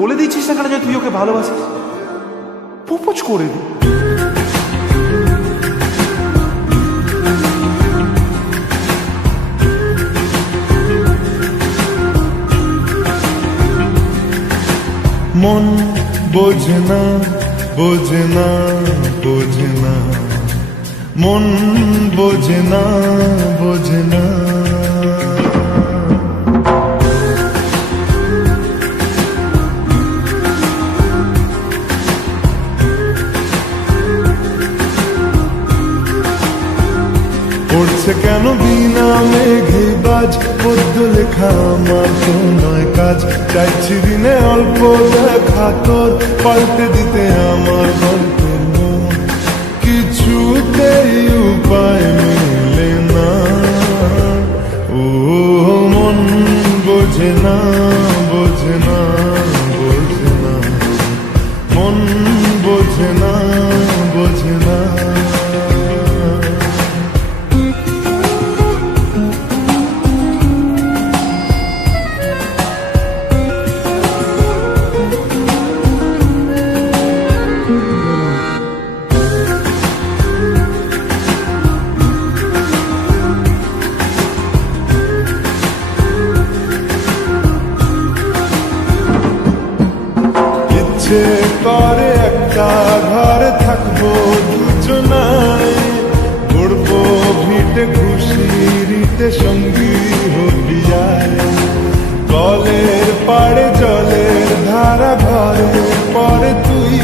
বলে দিচ্ছিস না কেন যে তুই ওকে ভালোবাসিস? প্রপোজ করে দি। মন বোঝে না বোঝে না বোঝে না, মন বোঝে না, বোঝে না। পড়ছে কেন বিনা মেঘে বাজ, পদ্য লেখা আমার তো নয় কাজ। চাইছি দিনে অল্প দেখা তোর, পাল্টে দিতে আমার গল্পের মন। কিছুতেই উপায় মেলে না, ও মন বোঝে না, বোঝে না, বোঝে না। মন বোঝে না, বোঝে না। করে একটা ঘরে থাকবো দুজনায়, ঘুরবো ভিটে খুশি রিটে সঙ্গী হবিয়ায়। কলের পাড়ে জলের ধারা ঘরে পরে তুই,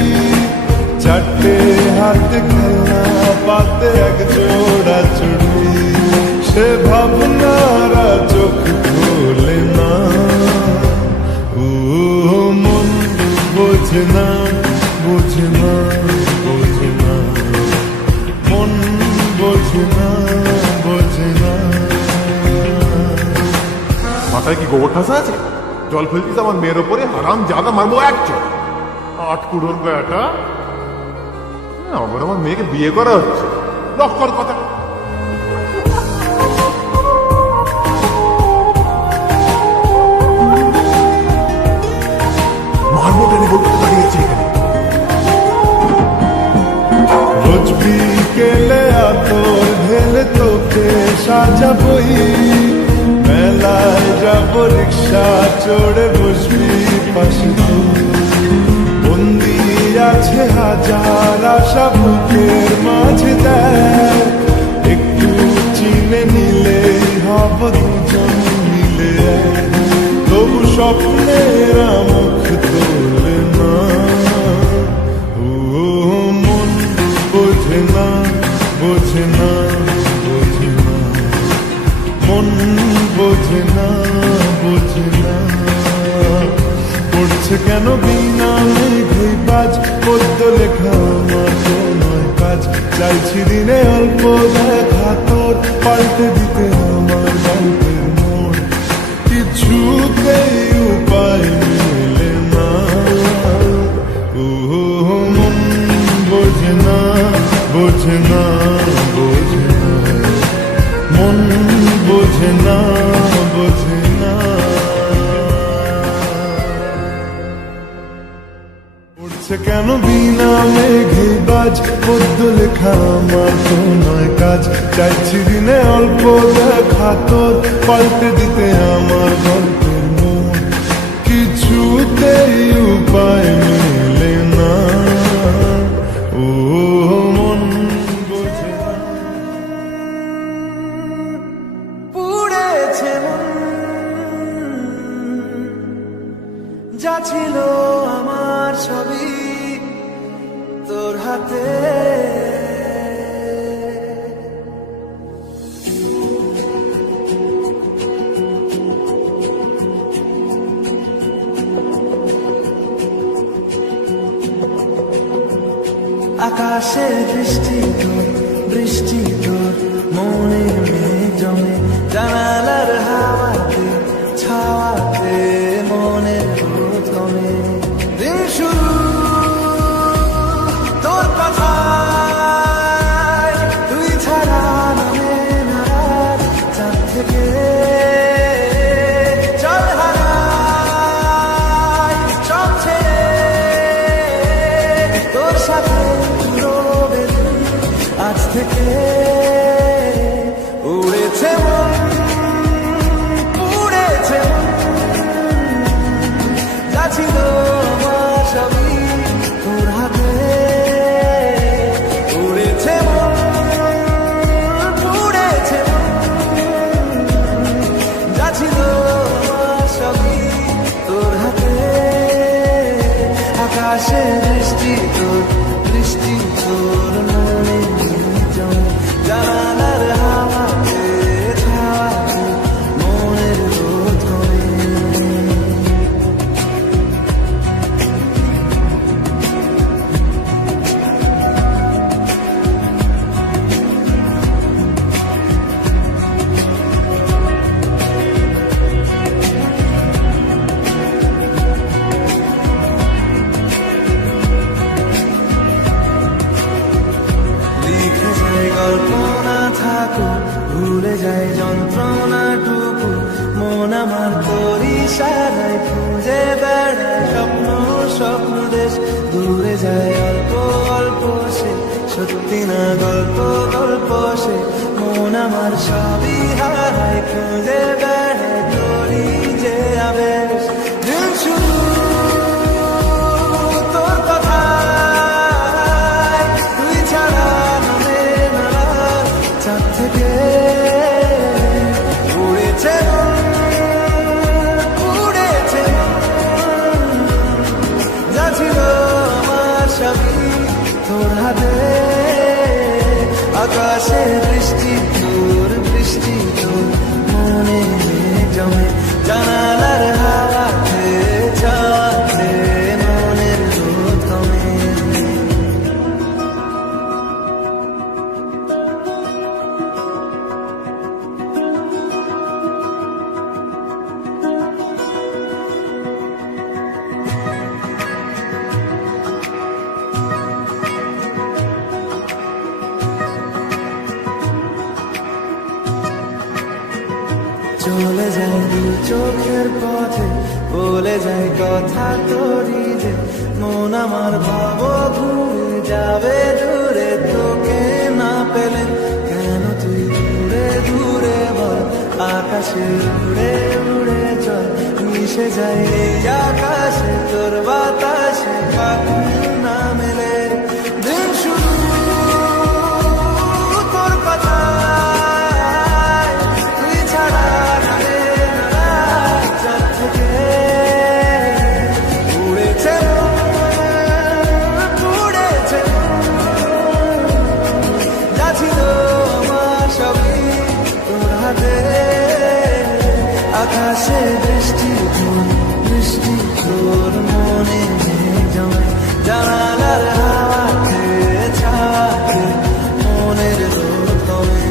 চারটে হাতে খেলনা পাতে এক জোড়া চুড়ি। সে ভাবনারা চোখ খোলে না, ও মন বোঝে না, বোঝে না, বোঝে না। মন বোঝে না, বোঝে না। মাথায় কি গোবর ঠাসা আছে? জল ফেলতিস আমার মেয়ের ওপরে, হারাম জাদা মারবো একজন। আট কুড়োর বেটা, আমার মেয়েকে বিয়ে করা হচ্ছে, লক্ষ্যর কথা। মারবো টেনে বলতে দাঁড়িয়েছে এখানে। রোজ বিকেলে আতর ঢেলে তোকে সাজাবই, মেলায় যাবো রিক্সা চড়ে বসবি পাশে তুই। বন্দি আছে হাজার আশা বুকের মাঝে, দেখ একটু চিনে নিলেই হব দুজন মিলে। তবু স্বপ্নের মুখ তোলে না, ও মন বোঝে না, বোঝে না, বোঝে না। মন বোঝে না, বোঝে না। পড়ছে কেন বিনা মেঘে বাজ, পদ্য লেখা আমার তো নয় কাজ। চাইছি দিনে অল্প দেখা তোর, পাল্টে দিতে আমার গল্পের মোড়। কিছুতেই উপায় মেলে না, ও মন বোঝে না, বোঝে না, বোঝে না। মন বোঝে না, বোঝে না। পড়ছে কেন বিনা মেঘে বাজ, পদ্য লেখা আমার তো নয় কাজ। চাইছি দিনে অল্প দেখা তোর, পাল্টে দিতে আমার গল্পের মোড়। কিছুতেই উপায় মেলে না, ও মন বোঝে না। পুড়েছে মন, যা ছিল আমার ছবি তোর হাতে। আকাশের বৃষ্টি তোর, বৃষ্টি তোর মনে মেঘ জমে। জানালার হাওয়াতে ছাওয়াতে মনের রোদ কমে। দিন শুরু তোর কথায়, তুই ছাড়া নামে না রাত। চাঁদ থেকে জল হারাই সব ছেড়ে, তোর সাথে রবে দিন। আজ থেকে উড়েছে মন, পুড়েছে মন, যা ছিল আমার সবই তোর হাতে। উড়েছে মন, আকাশে বৃষ্টি তোর মনে জমে জানালার হাওয়াতে ছাওয়াতে মনের রোদ হয়ে কল্পনা থাকুক ভুলে যায় যন্ত্রণাটুকু মন আমার তোর ইশারায় খুঁজে বেড়ায় স্বপ্ন দেশ দূরে যায় অল্প অল্প সে সত্যি না গল্প সে মন আমার সবই হারায় খুঁজে বেড়ায় তোরই যে আবেশ দিন শুরু তোর কথা তুই ছাড়া থেকে উড়েছে যা ছিল আমার সবই তোর হাতে আকাশে বৃষ্টি তোর মনে জমে জানালার হাওয়াতে ছাওয়াতে মনের রোদ কমে চলে যায় দু চোখের পথে বলে যায় কথা তোরই যে মন আমার ভাব ঘুরে যাবে দূরে তোকে না পেলে কেন তুই দূরে বল আকাশে উড়ে উড়ে চল মিশে যায় এই আকাশে তোর বাতাসে পাখি না মেলে দিন শুরু তোর কথা আকাশে বৃষ্টি তোর মনে জমে জানালার হাওয়াতে ছাওয়াতে মনের রোদ কমে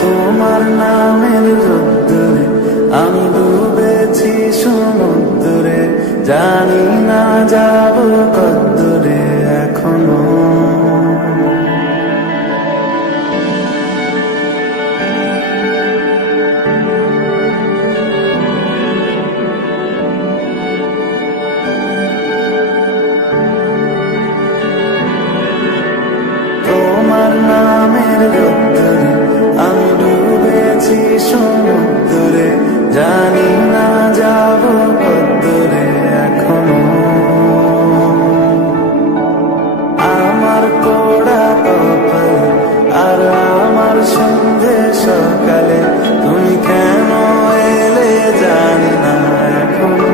তোমার নামের রোদ্দুরে আমি ডুবেছি সমুদ্রে জানি না যাব কদ্দুরে এখনো তোমার নামের রোদ্দুরে আমি ডুবেছি সমুদ্রে জানি না যাব কদ্দুরে এখনো আমার কোড়া কপালে আর আমার সন্ধে সকালে তুমি কেন এলে জানি না এখনো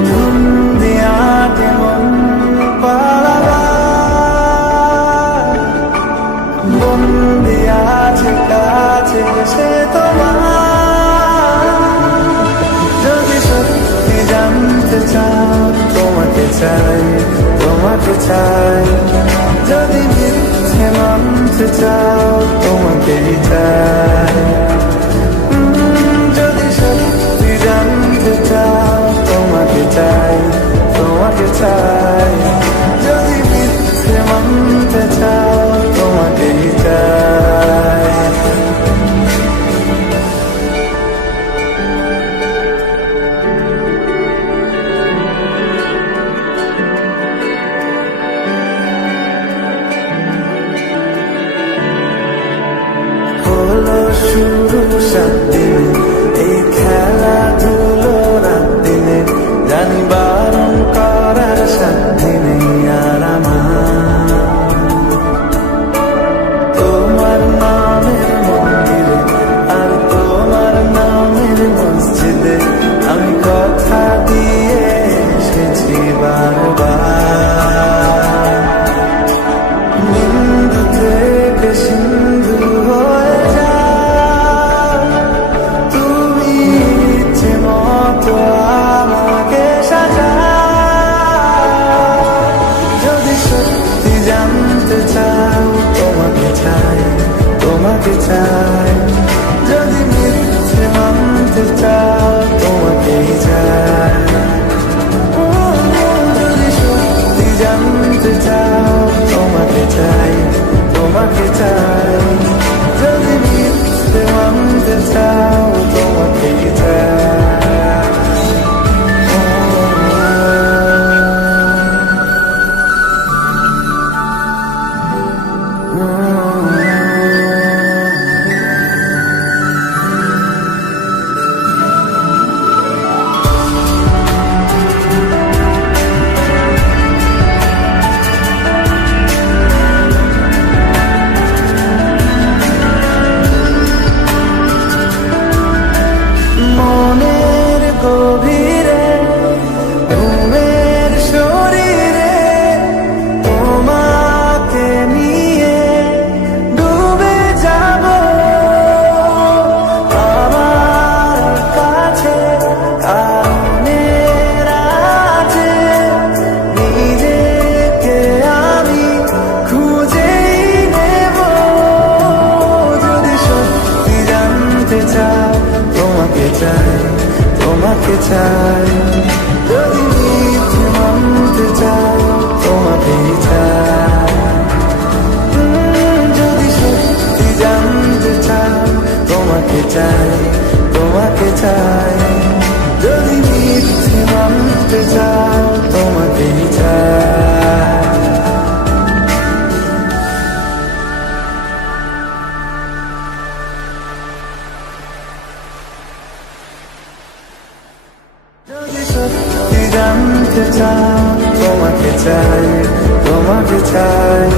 ধুম দিয়াতে মন পালা বন্দি আছে কাছে সে তোমার যদি সত্যি জানতে চাও তোমাকে চাই যদি মিথ্যে মানতে চাও তোমাকেই চাই যদি সত্যি জানতে চাও তোমাকে চাই যদি মিথ্যে মানতে চাও তোমাকেই চাই ঘুমের শরীরে তোমাকে নিয়ে ডুবে যাব আমার কাছে কারণের আছে নিজেকে আমি খুঁজেই নেব যদি সত্যি জানতে চাও তোমাকে চাই তোমাকে চাই যদি মিথ্যে মানতে চাও তোমাকেই চাই যদি সত্যি জানতে চাও তোমাকে চাই তোমাকে চাই যদি মিথ্যে মানতে চাও তোমাকেই চাই যদি সত্যি জানতে চাও তোমাকে চাই তোমাকে চাই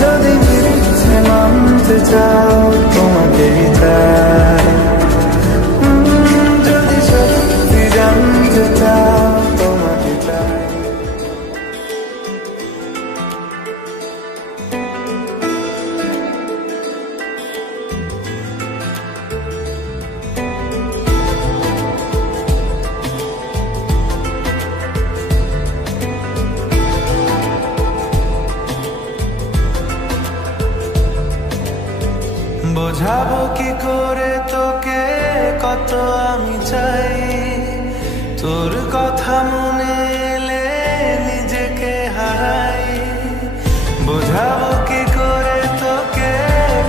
যদি মিথ্যে মানতে চাও তোমাকেই চাই যদি সত্যি জানতে চাও তোমাকে চাই বোঝাবো কি করে তোকে কত আমি চাই তোর কথা মনে এলে নিজেকে হারাই বোঝাবো কি করে তোকে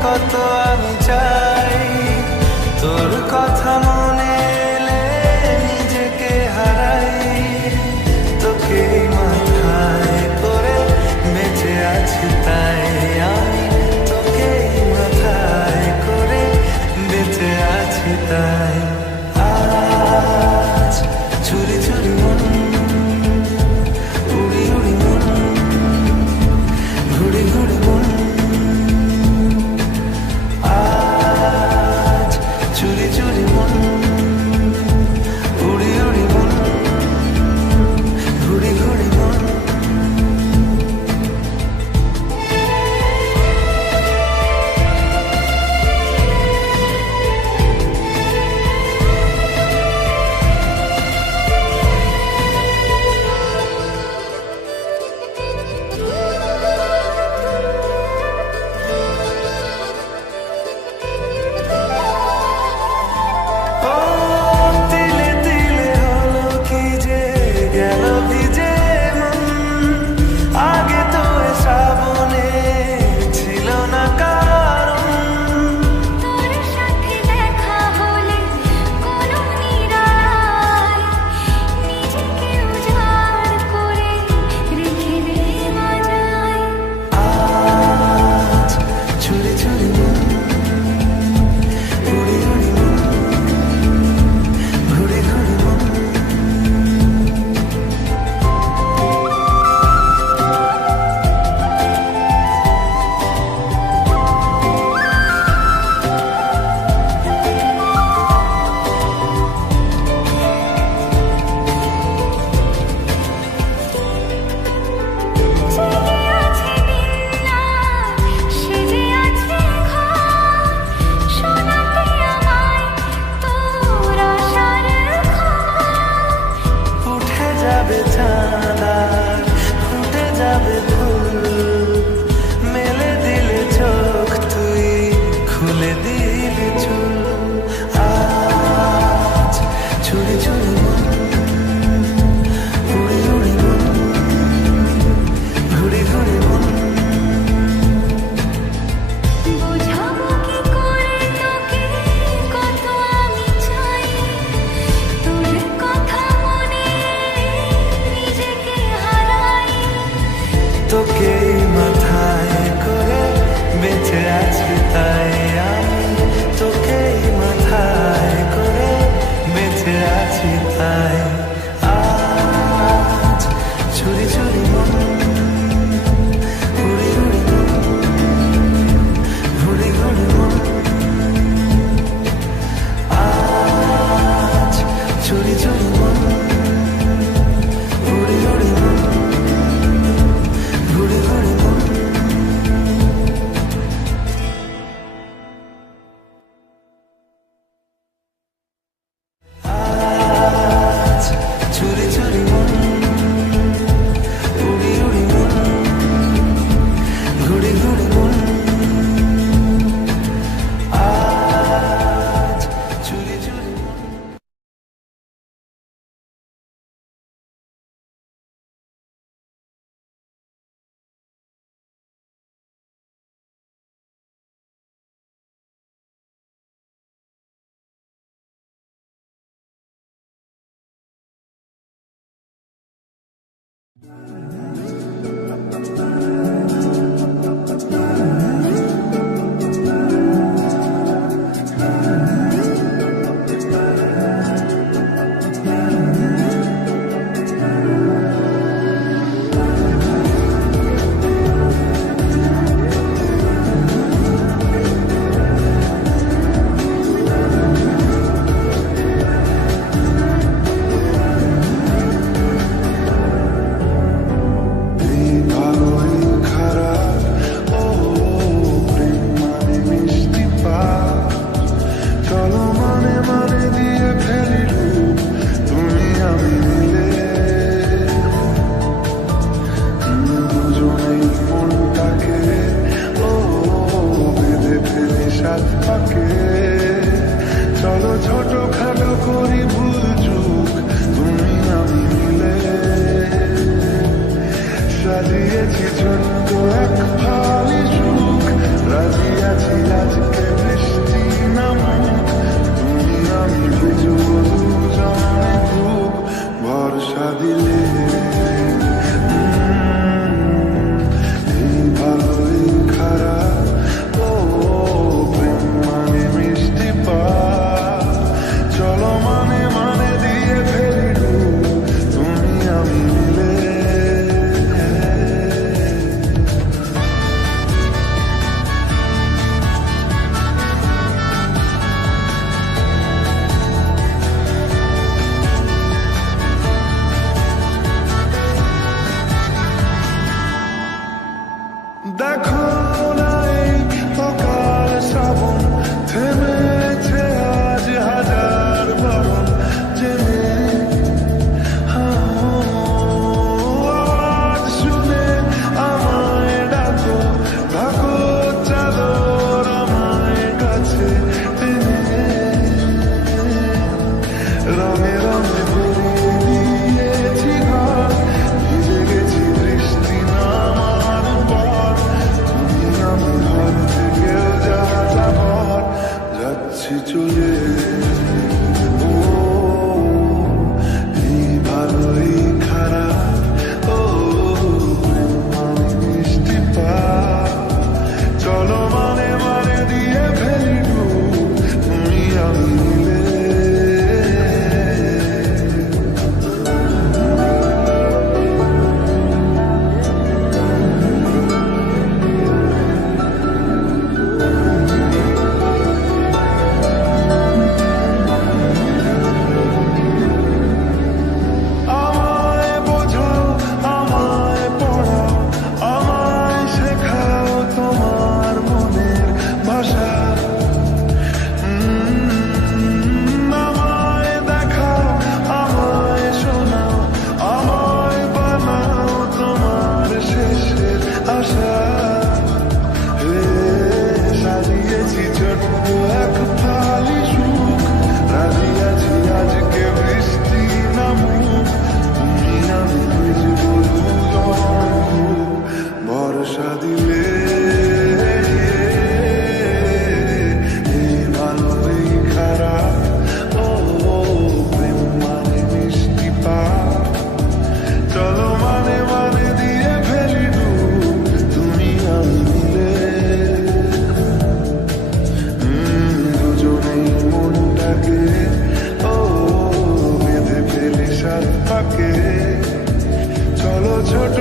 কত আমি চাই তোর কথা মনে এলে নিজেকে হারাই তোকে মাথায় করে বেঁচে আছি তাই আমি তোকে মাথায় করে বেঁচে আছি তাই আজ চুরি চুরি মন উড়ি উড়ি মন ঘুড়ি ঘুড়ি মন আজ চুরি চুরি মন উড়ি উড়ি মন ঘুড়ি ঘুড়ি মন তিলে তিলে হলো কি যে গেল ভিজে মন আগে তো এ শ্রাবণে ছিল না কারণ তোর সাথে দেখা হলে কোনো নিরায় নিজেকে উজাড় করে রেখে দেওয়া যায় আজ চুরি চুরি মন উড়ি উড়ি মন ঘুড়ি ঘুড়ি মন জেগে আছে দিনরাত সেজে আছে ঘর শোনাতে আমায় তোর আশার খবর উঠে যাবে চাঁদ আর ফুটে যাবে ফুল মেলে দিলে চোখ তুই খুলে দিলে চুল আজ চুরি চুরি মন উড়ি উড়ি মন ঘুড়ি ঘুড়ি মন বোঝাবো কি করে তোকে কত আমি চাই তোর কথা মনে নিজেকে হারাই তোকে গেছি ছোট্ট এক ফালি সুখ, রাজি আছি আজকে বৃষ্টি নামুক, তুমি আমি ভিজবো দুজনে খুব, ভরসা দিলে এই ভালোই খারাপ, ও প্রেম মানে মিষ্টি পাপ, চলো মানে মানে দিয়ে ফেলি ডুব, তুমি আমি মিলে। দেখো না এই সকাল শ্রাবণ, থেমেছে আজ হাজার বারণ, জেনে আওয়াজ শুনে আমায় ডাকো, থাকো চাদর আমায় কাছে টেনে, রঙে রঙে ভরিয়ে দিয়েছি ঘর, ভিজে গেছি বৃষ্টি নামার পর, তুমি আমি ঘর থেকেও যাবার, যাচ্ছি চলে। ও এই ভালোই খারাপ, ও প্রেম মানে মিষ্টি পাপ, চলো মানে মানে দিয়ে ফেলি ডুব, তুমি আমি মিলে। আমায় বোঝাও, আমায় পড়াও, আমায় শেখাও তোমার মনের ভাষা, আমায় দেখাও, আমায় শোনাও, আমায় বানাও তোমার শেষের আশা। হে সাজিয়েছি ছোট্ট এক ফালি সুখ, রাজি আছি আজকে বৃষ্টি নামুক, তুমি আমি ভিজবো দুজন খুব, ভরসা দিলে এই ভালোই খারাপ, ও প্রেম মানে মিষ্টি পাপ, চলো মানে মানে দিয়ে ফেলি ডুব, তুমি আমি মিলে। দুজনেই মনটাকে ও বেঁধে ফেলি সাত পাকে, চলো ছোট